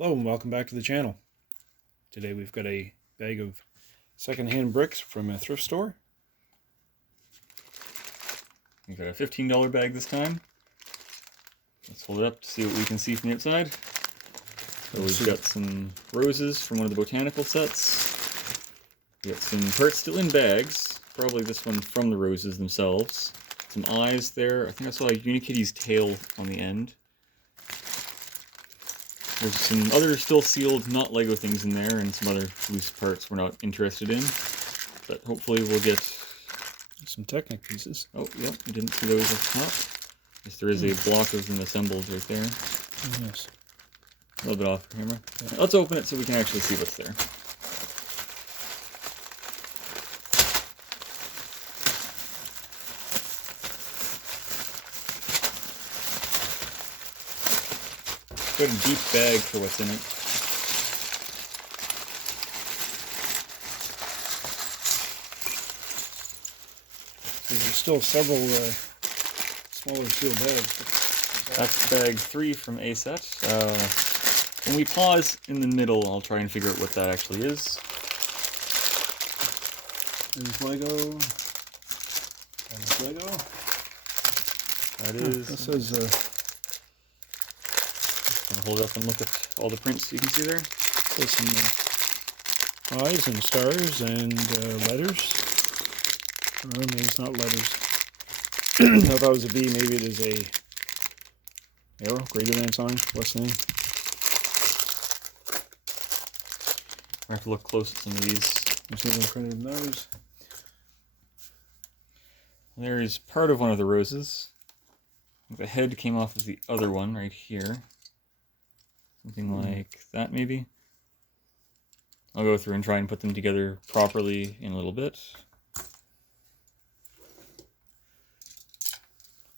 Hello and welcome back to the channel. Today we've got a bag of secondhand bricks from a thrift store. We've got a $15 bag this time. Let's hold it up to see what we can see from the outside. So we've got some roses from one of the botanical sets. We've got some parts still in bags, probably this one from the roses themselves. Some eyes there. I think I saw a Unikitty's tail on the end. There's some other still sealed, not Lego things in there, and some other loose parts we're not interested in. But hopefully we'll get some Technic pieces. Oh, yep, I didn't see those up top. Yes, there is a block of them assembled right there. Yes. A little bit off camera. Yeah. Let's open it so we can actually see what's there. Good deep bag for what's in it. There's still several smaller sealed bags. That's bag 3 from A set. When we pause in the middle, I'll try and figure out what that actually is. There's Lego. There's Lego. That is. This is. I'll hold it up and look at all the prints you can see there. There's some eyes and stars and letters. Or maybe it's not letters. If I was a B, maybe it is a arrow, greater than sign. What's the name? I have to look close at some of these. There's nothing printed in those. There's part of one of the roses. The head came off of the other one right here. Something like that, maybe. I'll go through and try and put them together properly in a little bit.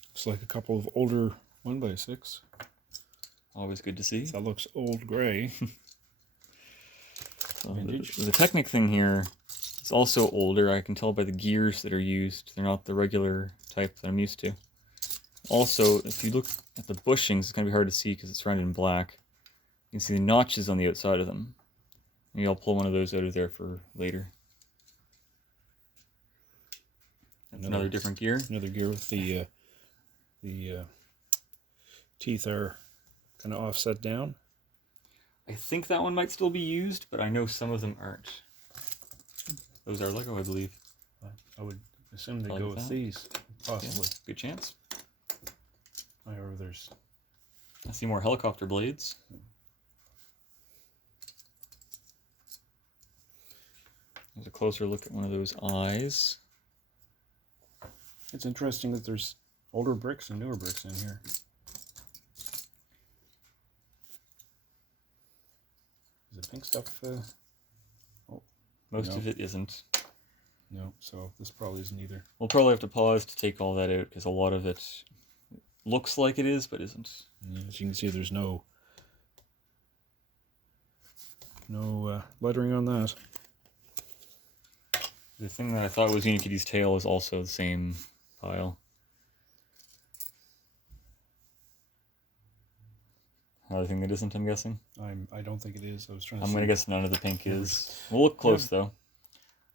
Looks like a couple of older 1x6. Always good to see. That looks old gray. So the Technic thing here is also older. I can tell by the gears that are used. They're not the regular type that I'm used to. Also, if you look at the bushings, it's going to be hard to see because it's surrounded in black. You can see the notches on the outside of them. Maybe I'll pull one of those out of there for later. That's another different gear. Another gear with the teeth are kind of offset down. I think that one might still be used, but I know some of them aren't. Those are Lego, I believe. I would assume they go with these, possibly. Yeah, good chance. Or there's... I see more helicopter blades. There's a closer look at one of those eyes. It's interesting that there's older bricks and newer bricks in here. Is the pink stuff... Oh, most of it isn't. No, so this probably isn't either. We'll probably have to pause to take all that out because a lot of it looks like it is, but isn't. Yeah, as you can see, there's no lettering on that. The thing that I thought was Unikitty's tail is also the same pile. Another thing that isn't, I'm guessing? I don't think it is. I was trying to I'm going to guess none of the pink is. We'll look close, though.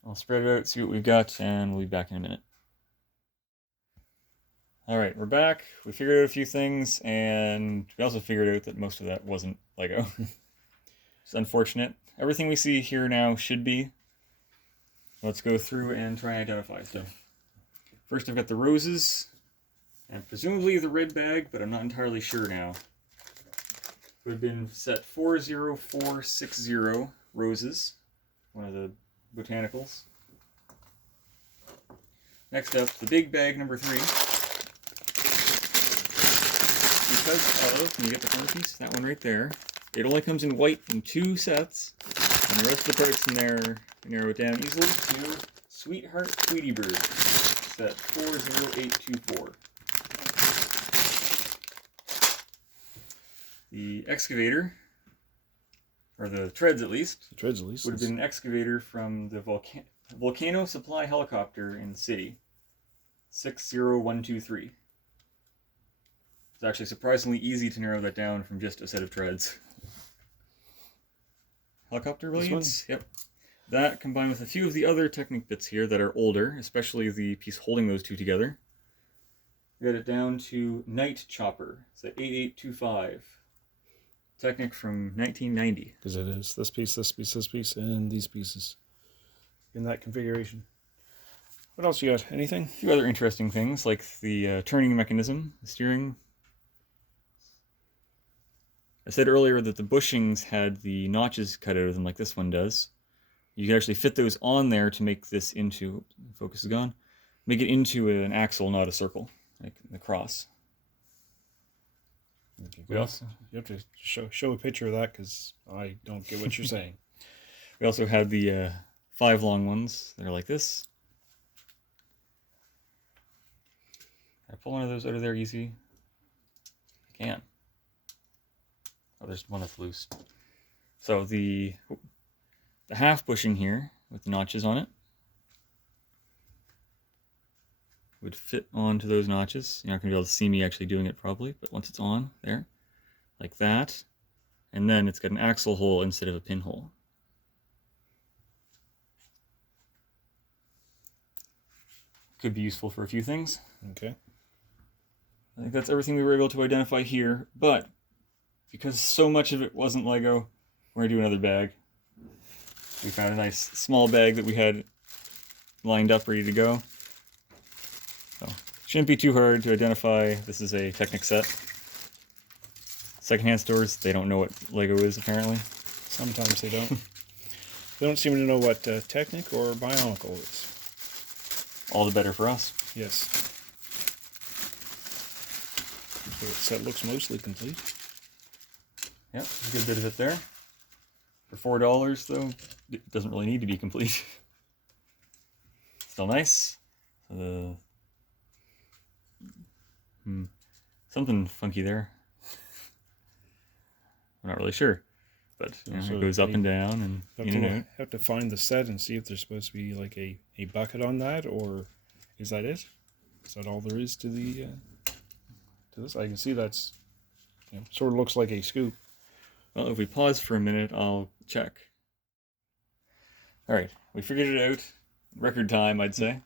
I'll spread it out, see what we've got, and we'll be back in a minute. Alright, we're back. We figured out a few things, and we also figured out that most of that wasn't Lego. It's unfortunate. Everything we see here now should be. Let's go through and try and identify stuff. First, I've got the roses, and presumably the red bag, but I'm not entirely sure now. Would have been set 40460 roses, one of the botanicals. Next up, the big bag number 3. Because of, can you get the corner piece? That one right there. It only comes in white in 2 sets, and the rest of the parts in there, narrow it down easily to Sweetheart Tweety Bird, set 40824. The excavator, or the treads at least, would have been an excavator from the Volcano Supply Helicopter in the city, 60123. It's actually surprisingly easy to narrow that down from just a set of treads. helicopter This one? blades. Yep. That combined with a few of the other Technic bits here that are older, especially the piece holding those two together. Got it down to Night Chopper. It's an 8825. Technic from 1990. Because it is this piece, this piece, this piece, and these pieces in that configuration. What else you got? Anything? A few other interesting things, like the turning mechanism, the steering. I said earlier that the bushings had the notches cut out of them like this one does. You can actually fit those on there to make this into, focus is gone, make it into an axle, not a circle, like the cross. We also, You have to show a picture of that because I don't get what you're saying. we also had the 5 long ones that are like this. Can I pull one of those out of there easy? I can. Oh, there's one that's loose. So the half bushing here with the notches on it would fit onto those notches. You're not going to be able to see me actually doing it probably, but once it's on there, like that, and then it's got an axle hole instead of a pinhole. Could be useful for a few things. Okay. I think that's everything we were able to identify here, but because so much of it wasn't Lego, we're going to do another bag. We found a nice small bag that we had lined up ready to go. So, shouldn't be too hard to identify this is a Technic set. Secondhand stores, they don't know what Lego is apparently. Sometimes they don't. They don't seem to know what Technic or Bionicle is. All the better for us. Yes. So the set looks mostly complete. Yep, a good bit of it there. For $4 though, it doesn't really need to be complete. Still nice. Something funky there. I'm not really sure, but you know, So it goes up and down and in and out. Have to find the set and see if there's supposed to be like a bucket on that, or is that it? Is that all there is to the to this? I can see that's sort of looks like a scoop. Well, if we pause for a minute, I'll check. All right, we figured it out. Record time, I'd say.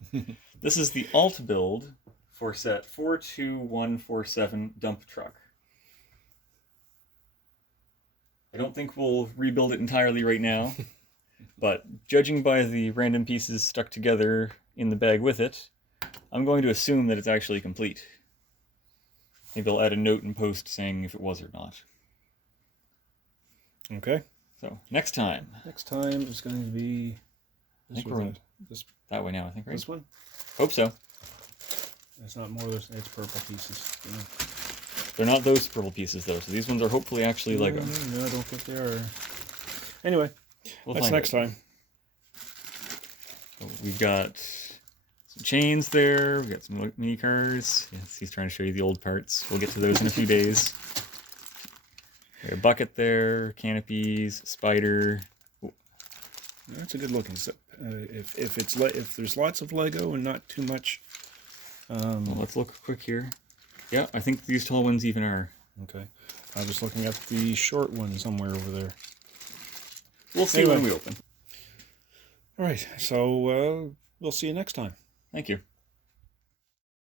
This is the alt build for set 42147 dump truck. I don't think we'll rebuild it entirely right now, but judging by the random pieces stuck together in the bag with it, I'm going to assume that it's actually complete. Maybe I'll add a note in post saying if it was or not. Okay. So, next time. Next time is going to be That way now, I think, right? This one? Hope so. It's not more. It's purple pieces. They're not those purple pieces, though, so these ones are hopefully actually Lego. No, I don't think they are. Anyway, That's next time. So we've got some chains there. We've got some mini cars. Yes, he's trying to show you the old parts. We'll get to those in a few days. A bucket there, canopies, spider. Ooh. That's a good looking set. If there's lots of Lego and not too much. Well, let's look quick here. Yeah, I think these tall ones even are. Okay. I was looking at the short one somewhere over there. We'll see when we open. All right. So we'll see you next time. Thank you.